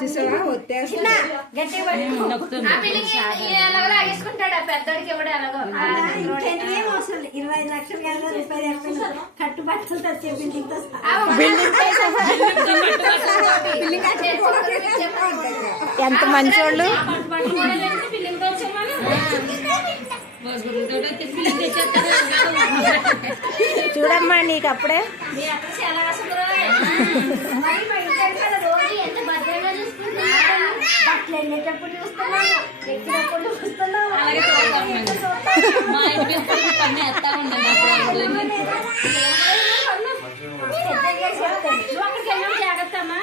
చూసావా? అవసరం లేదు. ఇరవై ఐదు లక్షలు కాదు రూపాయలు తెచ్చే బిల్డింగ్ ఎంత మంచోళ్ళు? చూడమ్మా నీకు అప్పుడే మీ అక్కడ చాలా అసలు మరి మా ఇంటి కదా రోజు ఎంత భద్రంగా చూసుకుంటున్నాడు చూస్తున్నాను. ఎక్కినప్పుడు చూస్తున్నాను. మా ఇంటి పన్ను ఎత్తా ఉండండి అక్కడికి వెళ్ళినప్పుడు జాగ్రత్త అమ్మా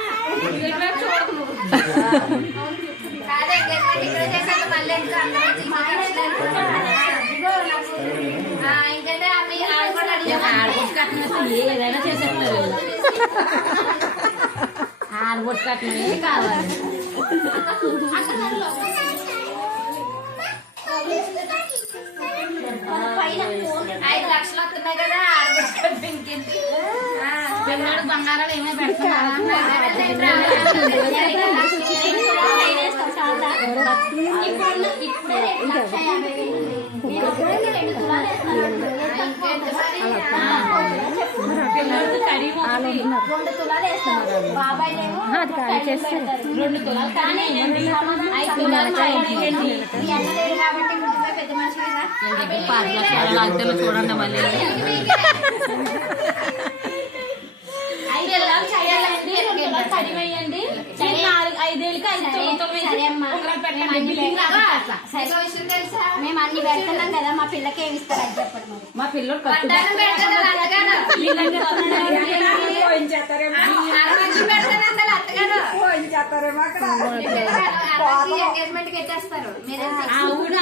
ఇటువైపు చూడకు నువ్వు కాదే గెస్ట్ ఇక్కడ చేశాక మళ్ళీ ఇంకా అందరూ తీసుకెళ్ళారు. ఆ, ఇంకంటే? అమ్మ ఆడ కూడా అడిగాము. ఆడబొట్టు కట్టిన ఏదైనా చేసేస్తారు. ఆడబొట్టు కట్టినవి కావాలి? ఐదు లక్షలు వస్తున్నాయి కదా ఇంకేంటి బంగారాలు ఏమీ పెడుతున్నారా? అది ఖాళీ చేస్తారు. రెండు తులాలు కానీ ఐదు తులాలు మేము అన్ని పెడుతున్నాం కదా మా పిల్లకి ఏమి ఇస్తారు చెప్పండి మరి మా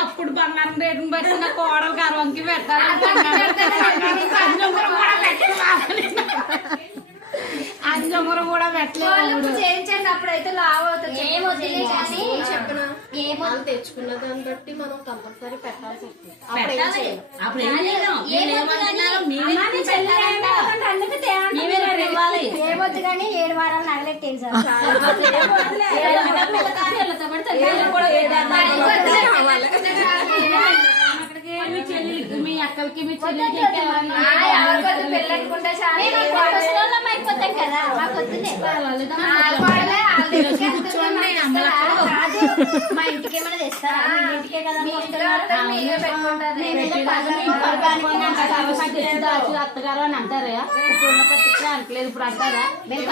అప్పుడు బంగారం రేటుని బట్టి నా కోడలు గర్వంకి పెట్టాలి అంజమురం కూడా పెట్టలేదు అంజమురం కూడా పెట్టలేదు చేయించండి అప్పుడైతే లావ్ అవుతుంది. చెప్పిన? ఏమో తెచ్చుకున్న దాన్ని బట్టి మనం కంపల్సరీ పెట్టాల్సి వస్తుంది. ఏమొద్దు కానీ ఏడు వారాలు నగలెట్టేది సార్. మీ అక్కలకి మీ చెల్లికి మా ఇంటికి ఏమైనా తెస్తారా ఇంటికే కదా మీ ఇంట్లో అత్తగారు అని అంటారా ఇప్పుడు ఉన్న పత్రికలు అంటలేదు ఇప్పుడు అంటారా మేము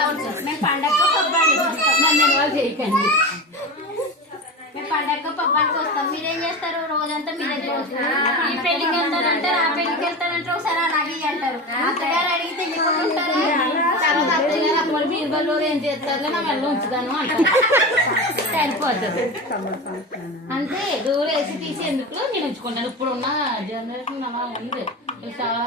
మేము పండగ పబ్బానికి నన్ను ఇన్వాల్వ్ చేయకండి మేము పండగ పబ్బానికి వస్తాం మీరేం చేస్తారు రోజంతా మీ దగ్గర ఆ, ఈ పెళ్ళికి వెళ్తారంటే ఆ పెళ్ళికి వెళ్తారంటే ఒకసారి అలాగే అంటారు. అత్తగారు అడిగితే అప్పుడు ఏం చేస్తారు? నా మెల్ల ఉంచుతాను అంటారు సరిపోతుంది. అంతే దూరం వేసి తీసి ఎందుకు నేను ఉంచుకుంటాను. ఇప్పుడు ఉన్న జనరేషన్ అలా ఉంది. చాలా